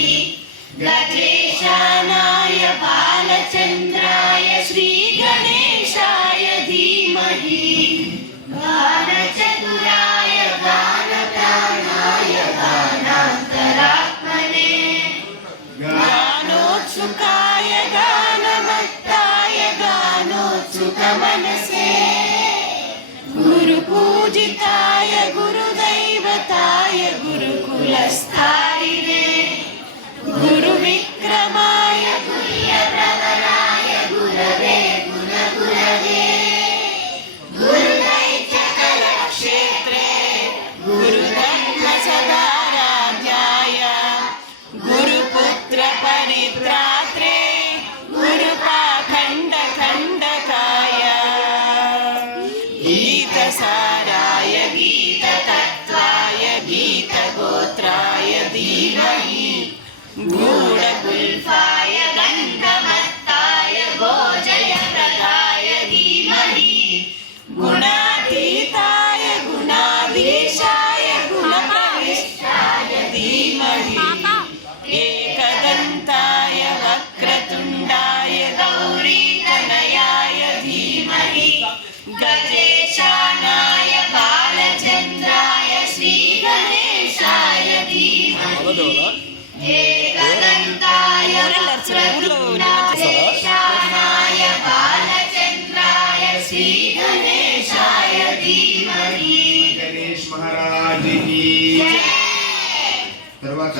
धीमहि गजेशानाय बालचन्द्राय श्रीगणेशाय धीमहि गानचतुराय गानप्राणाय गानान्तरात्मने गानोत्सुकाय गानमत्ताय गानोत्सुकमनसे गुरुपूजिताय गुरुदैवताय गुरुकुलस्थायिने गुरुविक्रमाय गुह्यप्रवराय गुरवे गुणगुरवे गुरुदैत्यकलक्षेत्रे गुरुधर्मसदाराध्याय गुरुपुत्रपरित्रात्रे गुरुपाखण्डखण्डकाय गीतसाराय गीततत्त्वाय गीतगोत्राय धीमहि गूढगुल्फाय गन्धमत्ताय भोजयप्रदाय धीमहि गुणातीताय गुणाधीशाय गुणप्रविष्टाय धीमहि एकदन्ताय वक्रतुण्डाय गौरीतनयाय धीमहि गजेशानाय बालचन्द्राय श्रीगणेशाय धीमहि एकदन्ताय गजेशानाय बालचन्द्राय श्रीगणेशाय धीमहि गणेश महाराज की। తర్వాత